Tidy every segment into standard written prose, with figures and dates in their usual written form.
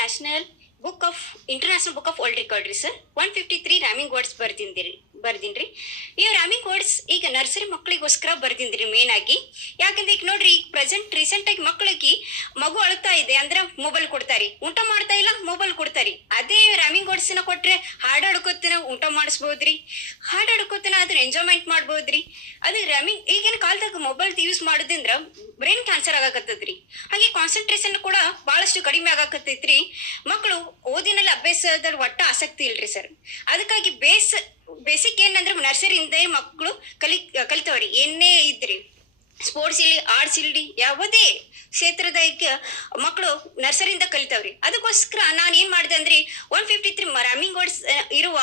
National book of international book of world record ರೀ sir. 153 rhyming words ಬರ್ದಿನ್ರಿ. ಈ rhyming words ಈಗ nursery ಮಕ್ಕಳಿಗೋಸ್ಕರ ಬರ್ದಿನ್ರಿ ಮೇನ್ ಆಗಿ. ಯಾಕಂದ್ರೆ ಈಗ ನೋಡ್ರಿ, ಈಗ ರೀಸೆಂಟ್ ಆಗಿ ಮಗು ಅಳ್ತಾ ಇದೆ ಅಂದ್ರೆ ಮೊಬೈಲ್ ಕೊಡ್ತಾರಿ, ಊಟ ಮಾಡ್ತಾ ಇಲ್ಲ ಮೊಬೈಲ್ ಕೊಡ್ತಾರಿ. ಅದೇ ರ್ಯಾಮಿಂಗ್ ವರ್ಡ್ಸ್ ನ ಕೊಟ್ರೆ ಹಾಡು ಹಾಡ್ಕೋತನ ಊಟ ಮಾಡಿಸ್ಬೋದ್ರಿ, ಹಾಡು ಹಾಡ್ಕೋತನ ಅದ್ರ ಎಂಜಾಯ್ಮೆಂಟ್ ಮಾಡ್ಬೋದ್ರಿ. ಅದು ರ್ಯಾಮಿಂಗ್ ಈಗಿನ ಕಾಲದಾಗ ಮೊಬೈಲ್ ಯೂಸ್ ಮಾಡೋದ್ರಿಂದ ಬ್ರೈನ್ ಕ್ಯಾನ್ಸರ್ ಆಗಾಕತ್ತದ್ರಿ. ಹಾಗೆ ಕಾನ್ಸಂಟ್ರೇಷನ್ ಕೂಡ ಬಹಳಷ್ಟು ಕಡಿಮೆ ಆಗಾಕತ್ತೈತ್ರಿ. ಮಕ್ಕಳು ಓದಿನಲ್ಲಿ ಅಭ್ಯಾಸದಲ್ಲಿ ಒಟ್ಟ ಆಸಕ್ತಿ ಇಲ್ರಿ ಸರ್. ಅದಕ್ಕಾಗಿ ಬೇಸಿಕ್ ಏನಂದ್ರೆ ನರ್ಸರಿಯಿಂದ ಮಕ್ಕಳು ಕಲಿತವ್ರಿ. ಏನೇ ಇದ್ರಿ, ಸ್ಪೋರ್ಟ್ಸ್ ಇಲ್ಲಿ, ಆರ್ಟ್ಸ್ ಇಲ್ಲಿ, ಯಾವುದೇ ಕ್ಷೇತ್ರದಾಗ ಮಕ್ಕಳು ನರ್ಸರಿಯಿಂದ ಕಲಿತಾವ್ರಿ. ಅದಕ್ಕೋಸ್ಕರ ನಾನು ಏನ್ ಮಾಡಿದೆ ಅಂದ್ರೆ 153 ರ್ಯಾಮಿಂಗ್ ವರ್ಡ್ಸ್ ಇರುವ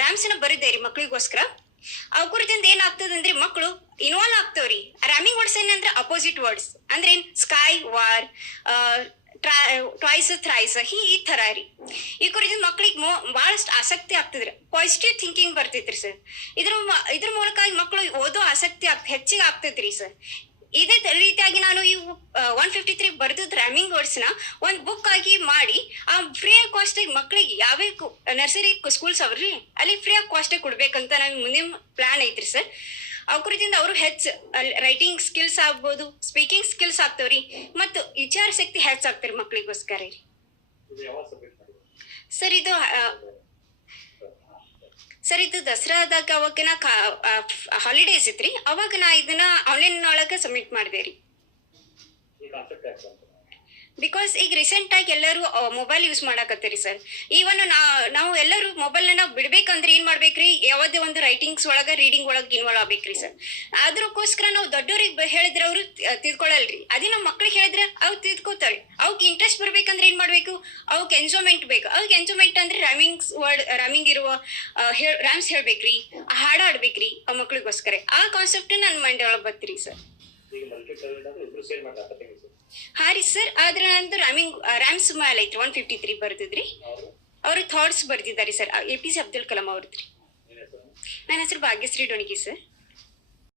ರ್ಯಾಮ್ಸ್ ನ ಬರಿದೆ ರೀ ಮಕ್ಕಳಿಗೋಸ್ಕರ. ಕುರಿತಿಂದ ಏನಾಗ್ತದೆ ಅಂದ್ರೆ ಮಕ್ಕಳು ಇನ್ವಾಲ್ವ್ ಆಗ್ತಾವ್ರಿ. ರ್ಯಾಮಿಂಗ್ ವರ್ಡ್ಸ್ ಏನಂದ್ರೆ ಅಪೋಸಿಟ್ ವರ್ಡ್ಸ್ ಅಂದ್ರೆ ಏನ್, ಸ್ಕೈ, ವಾರ್, ಟ್ವೈಸ್, ಥ್ರೈಸ್, ಈ ತರ ರೀ. ಈ ಕುರಿತು ಮಕ್ಳಿಗೆ ಬಹಳಷ್ಟು ಆಸಕ್ತಿ ಆಗ್ತದ್ರಿ, ಪಾಸಿಟಿವ್ ಥಿಂಕಿಂಗ್ ಬರ್ತೈತ್ರಿ ಸರ್. ಇದ್ರ ಮೂಲಕ ಮಕ್ಕಳು ಓದೋ ಆಸಕ್ತಿ ಹೆಚ್ಚಿಗೆ ಆಗ್ತೈತ್ರಿ ಸರ್. ಇದೇ ರೀತಿಯಾಗಿ ನಾನು ಈ 153 ಬರ್ದದ್ ರ್ಯಾಮಿಂಗ್ ವರ್ಡ್ಸ್ ನ ಒಂದ್ ಬುಕ್ ಆಗಿ ಮಾಡಿ ಫ್ರೀ ಆಫ್ ಕಾಸ್ಟ್ ಮಕ್ಕಳಿಗೆ ಯಾವ್ಯಾವ ನರ್ಸರಿ ಸ್ಕೂಲ್ಸ್ ಅವ್ರಿ ಅಲ್ಲಿ ಫ್ರೀ ಆಫ್ ಕಾಸ್ಟ್ ಕೊಡ್ಬೇಕಂತ ನನ್ ಮುಂದಿನ ಪ್ಲಾನ್ ಐತ್ರಿ ಸರ್. ಕುರಿತಿಂದ ಅವರು ರೈಟಿಂಗ್ ಸ್ಕಿಲ್ಸ್ ಆಗ್ಬೋದು, ಸ್ಪೀಕಿಂಗ್ ಸ್ಕಿಲ್ಸ್ ಆಗ್ತಾವ್ರಿ, ಮತ್ತು ವಿಚಾರ ಶಕ್ತಿ ಹೆಚ್ಚಾಗ್ತಾರಿ ಮಕ್ಕಳಿಗೋಸ್ಕರ ರೀ ಸರ್. ಇದು ದಸರಾದಾಗ ಅವಾಗ ಹಾಲಿಡೇಸ್ ಇತ್ರಿ, ಅವಾಗ ನಾ ಇದನ್ನ ಆನ್ಲೈನ್ ಒಳಗ ಸಬ್ಮಿಟ್ ಮಾಡಿದೆ ರೀ. ಬಿಕಾಸ್ ಈಗ ರೀಸೆಂಟ್ ಆಗಿ ಎಲ್ಲರೂ ಮೊಬೈಲ್ ಯೂಸ್ ಮಾಡಾಕತ್ತೀರಿ ಸರ್. ಈವನ್ ನಾವು ಎಲ್ಲರೂ ಮೊಬೈಲ್ ನ ಬಿಡ್ಬೇಕಂದ್ರೆ ಏನ್ ಮಾಡ್ಬೇಕ್ರಿ, ಯಾವುದೇ ಒಂದು ರೈಟಿಂಗ್ಸ್ ಒಳಗ ರೀಡಿಂಗ್ ಒಳಗ ಇನ್ವಾಲ್ವ್ ಆಗ್ಬೇಕ್ರಿ ಸರ್. ಅದಕ್ಕೋಸ್ಕರ ನಾವು ದೊಡ್ಡವ್ರಿಗೆ ಹೇಳಿದ್ರೆ ಅವ್ರು ತಿಳ್ಕೊಳಲ್ರಿ. ಅದೇ ನಾವು ಮಕ್ಳಿಗೆ ಹೇಳಿದ್ರೆ ಅವ್ರು ತಿಳ್ಕೊತಾರೆ. ಅವ್ರಿಗೆ ಇಂಟ್ರೆಸ್ಟ್ ಬರ್ಬೇಕಂದ್ರೆ ಏನ್ ಮಾಡ್ಬೇಕು, ಅವ್ರಿಗೆ ಎಂಜಾಯ್ಮೆಂಟ್ ಬೇಕು. ಅವ್ರಿಗೆ ಎಂಜಾಯ್ಮೆಂಟ್ ಅಂದ್ರೆ ರ್ಯಾಮಿಂಗ್ ಇರುವ ರ್ಯಾಮ್ಸ್ ಹೇಳ್ಬೇಕ್ರಿ, ಹಾಡು ಆಡ್ಬೇಕ್ರಿ ಆ ಮಕ್ಳಿಗೋಸ್ಕರ. ಆ ಕಾನ್ಸೆಪ್ಟ್ ನನ್ನ ಮೈಂಡ್ ಒಳಗೆ ಬರ್ತೀರಿ ಸರ್. ಹಾ ರೀ ಸರ್. ಆದ್ರೆ ನಂದು ರ್ಯಾಮ್ಸ್ ಮೇಲೆ ಐತ್ರಿ 153 ಬರ್ದಿದ್ರಿ. ಅವ್ರ ಥಾಟ್ಸ್ ಬರ್ದಿದ್ದಾರೆ ಸರ್. APJ ಅಬ್ದುಲ್ ಕಲಾಂ ಅವ್ರದ್ರಿ. ನನ್ನ ಹೆಸರು ಭಾಗ್ಯಶ್ರೀ ಡೊಣಿಗಿ ಸರ್.